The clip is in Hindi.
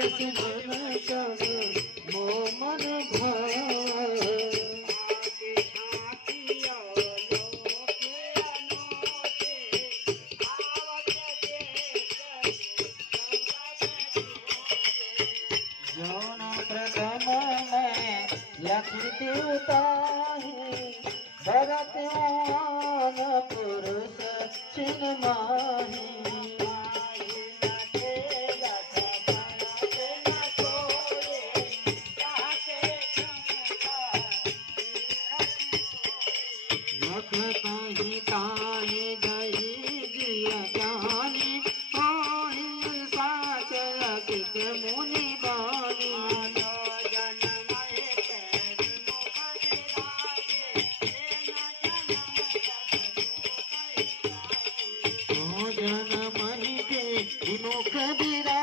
जस मन सब मो मन भाव जौन प्रथम में लखित उताहे भरत आन पुरुष चिन्ह माही लख कहीं ताहि गई जिया जानी ओहि साच लखित मुनि बानी जन मही के विमुख बिरा